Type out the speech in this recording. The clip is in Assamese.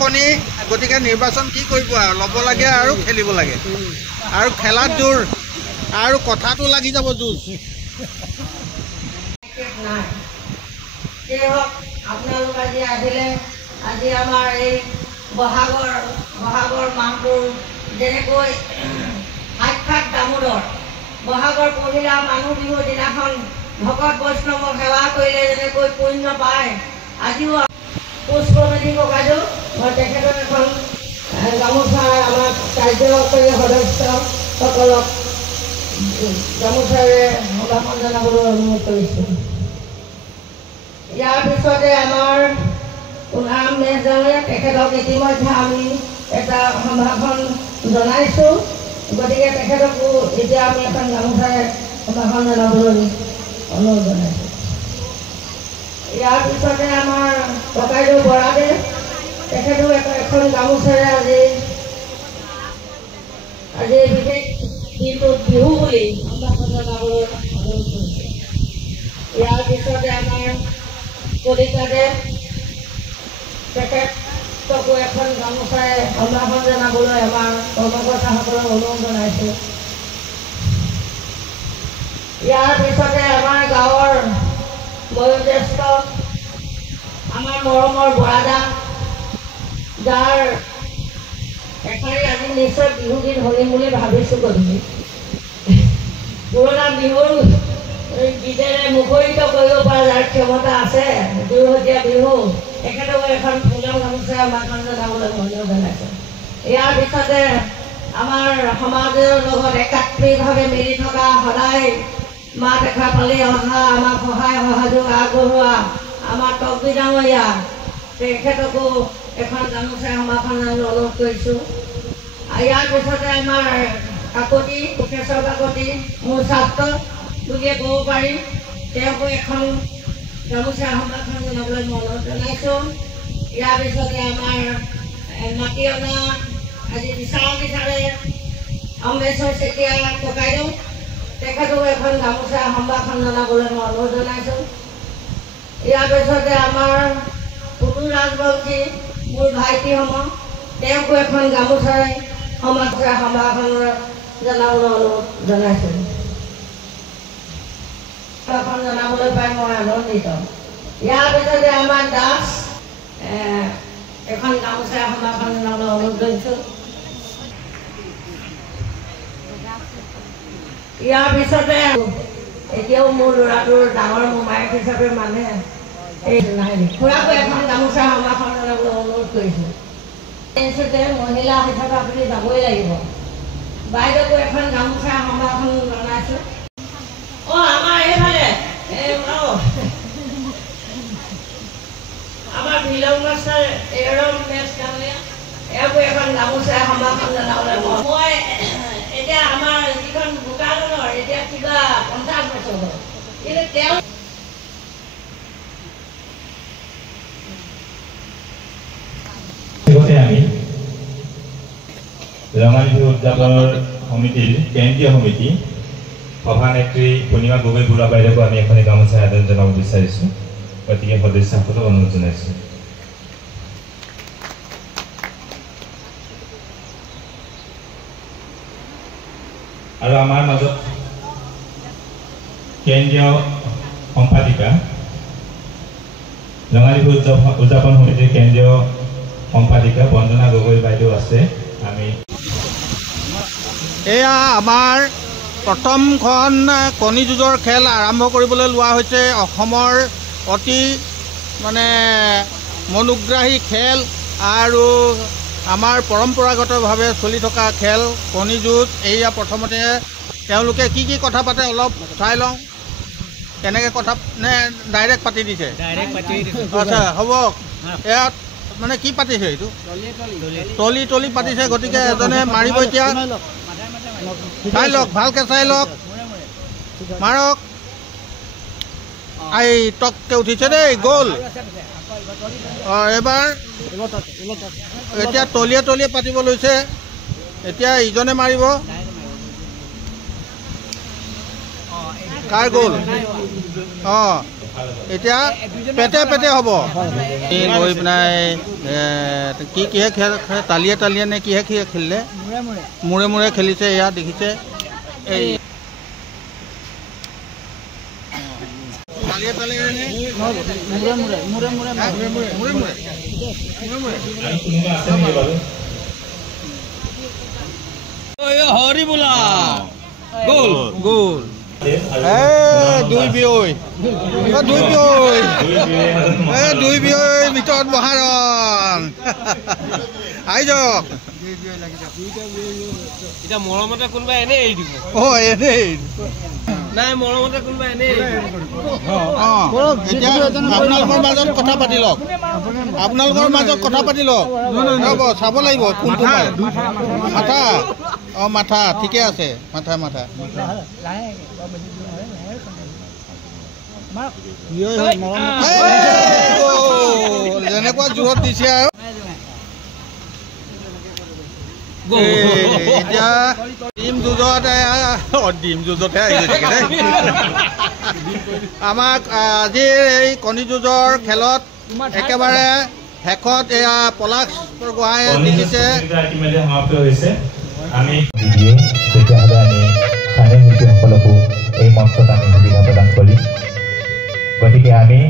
কণী গতিকে নিৰ্বাচন কি কৰিব আৰু ল'ব লাগে আৰু খেলিব লাগে আৰু খেলাত জোৰ আৰু কথাটো লাগি যাব যুঁজ আপোনালোক আজি আহিলে আজি আমাৰ এই বহাগৰ মাহটোৰ যেনেকৈ সাক্ষাৎ দামোদৰ বহাগৰ পহিলা মানুহ বিহুৰ দিনাখন ভকত বৈষ্ণৱক সেৱা কৰিলে যেনেকৈ পুণ্য পায় আজিও পুষ্পমেধি ককাইদেউ মই তেখেতৰ এখন গামোচা আমাক কাৰ্যকৰী সদস্যসকলক গামোচাৰে সভাখন জনাবলৈ অনুৰোধ কৰিছোঁ ইয়াৰ পিছতে আমাৰ পুনাম মেজদাঙৰীয়া তেখেতক ইতিমধ্যে আমি এটা সম্ভাষণ জনাইছোঁ গতিকে তেখেতকো এতিয়া আমি এখন গামোচাৰে সম্ভাষণ জনাবলৈ অনুৰোধ জনাইছোঁ ইয়াৰ পিছতে আমাৰ ককাইদেউ বৰাদেৱ তেখেতো এখন গামোচাৰে আজি বিশেষ দিনটোত বিহু বুলি সম্ভাষণ জনাবলৈ অনুৰোধ কৰিছোঁ ইয়াৰ পিছতে আমাৰ কলিতাদেৱ তেখেতকো এখন গামোচাৰে সম্ভাষণ জনাবলৈ আমাৰ কৰ্মকৰ্তাসকলক অনুৰোধ জনাইছোঁ ইয়াৰ পিছতে আমাৰ গাঁৱৰ বয়োজ্যেষ্ঠ আমাৰ মৰমৰ বৰাদা যাৰ এষাৰি আজি নিশ্চয় বিহু গীত শুনিম বুলি ভাবিছোঁ গধূলি পুৰণা বিহুৰ গীতেৰে মুখৰিত কৰিব পৰা যাৰ ক্ষমতা আছে দুহতীয়া বিহু তেখেতকো এখন ফুলৰ গামোচাৰে সম্ভাষণ জনাবলৈ অনুৰোধ জনাইছোঁ ইয়াৰ পিছতে আমাৰ সমাজৰ লগত একাত্ৰিকভাৱে মিলি থকা সদায় মাত এষাৰ পালি অহা আমাক সহায় সহযোগ আগবঢ়োৱা আমাৰ তকবি ডাঙৰীয়া তেখেতকো এখন গামোচাৰে সম্ভাষণ জনাবলৈ অনুৰোধ কৰিছোঁ ইয়াৰ পিছতে আমাৰ কাকতি কোষেশ্বৰ কাকতি মোৰ ছাত্ৰ বুলিয়ে ক'ব পাৰি তেওঁকো এখন গামোচাৰে সম্ভাষণ জনাবলৈ মই অনুৰোধ জনাইছোঁ ইয়াৰ পিছতে আমাৰ মাটি অনা আজি বিচাৰে অম্বেশ্বৰ চেতিয়া ককাইদেউ তেখেতকো এখন গামোচাৰে সম্ভাষণ জনাবলৈ মই অনুৰোধ জনাইছোঁ ইয়াৰ পিছতে আমাৰ পুতু ৰাজবংশী মোৰ ভাইটিসমূহ তেওঁকো এখন গামোচাৰে সম্ভাষণ জনাবলৈ অনুৰোধ জনাইছোঁ জনাবলৈ পাই মই আনন্দিত ইয়াৰ পিছতে আমাৰ দাস এখন গামোচাৰে সম্ভাষণ জনাবলৈ অনুৰোধ কৰিছোঁ ইয়াৰ পিছতে এতিয়াও মোৰ ল'ৰাটোৰ ডাঙৰ মোমায়েক হিচাপে মানে এই খুৰাকো এখন গামোচাৰে সম্ভাষণ জনাবলৈ অনুৰোধ কৰিছোঁ মহিলা হিচাপে আপুনি যাবই লাগিব বাইদেউকো এখন গামোচাৰে সম্ভাষণ জনাইছোঁ আমাৰ এইফালে আমাৰ বিলং মাষ্টাৰ এৰম মেচ ডাঙৰীয়া এওঁকো এখন গামোচাৰে সম্ভাষণ জনাবলৈ মই এতিয়া আমাৰ যিখন বোকাজনৰ এতিয়া কিবা 50 বছৰ হ'ল কিন্তু তেওঁ আমি ৰঙালী বিহু উদযাপনৰ সমিতিৰ কেন্দ্ৰীয় সমিতি সভানেত্ৰী পূৰ্ণিমা গগৈ বৰুৱা বাইদেউকো আমি এখন গামোচাৰে আদৰণি জনাব বিচাৰিছোঁ গতিকে সদস্যসকলক অনুৰোধ জনাইছোঁ আৰু আমাৰ মাজত কেন্দ্ৰীয় সম্পাদিকা ৰঙালী বিহু উদযাপন সমিতিৰ কেন্দ্ৰীয় সম্পাদিকা বন্দনা গগৈ বাইদেউ আছে আমি এয়া আমাৰ প্ৰথমখন কণী যুঁজৰ খেল আৰম্ভ কৰিবলৈ লোৱা হৈছে অসমৰ অতি মানে মনোগ্ৰাহী খেল আৰু আমাৰ পৰম্পৰাগতভাৱে চলি থকা খেল কণী যুঁজ এয়া প্ৰথমতে তেওঁলোকে কি কথা পাতে অলপ চাই লওঁ কেনেকৈ কথা নে ডাইৰেক্ট পাতি দিছে আচ্ছা হ'ব ইয়াত মানে কি পাতিছে এইটো তলি পাতিছে গতিকে এজনে মাৰিব এতিয়া চাই লওক ভালকৈ চাই লওক মাৰক আই টককৈ উঠিছে দেই গ'ল এবাৰ এতিয়া তলিয়ে পাতিব লৈছে এতিয়া ইজনে মাৰিব কাৰ গ'ল এতিয়া পেটে পেটে হ'ব গৈ পেলাই কিহে তালিয়ে নে কিহে খেলিলে মূৰে মূৰে খেলিছে এয়া দেখিছে এই হৰি বোলা গ'ল গ'ল দুই বিয়ৈ ভিতৰত মহাৰণ আহি যাওক এতিয়া মৰমতে কোনোবা এনেই এৰি দিব এনেই নাই মৰমতে কোনোবা এনেই এতিয়া আপোনালোকৰ মাজত কথা পাতি লওক ৰ'ব চাব লাগিব কোনটো মাথা মাথা ঠিকে আছে মাথা যেনেকুৱা জোৰত দিছে আৰু এতিয়া ডিম যুঁজতে আহিছে আমাক আজিৰ এই কণী যুঁজৰ খেলত একেবাৰে শেষত এয়া পলাশ গোহাঁয়ে দেখিছে সমাপ্ত হৈছে আমি তেতিয়াহ'লে আমি স্থানীয় শিল্পীসকলকো এই মঞ্চত আমি সুবিধা প্ৰদান কৰিম গতিকে আমি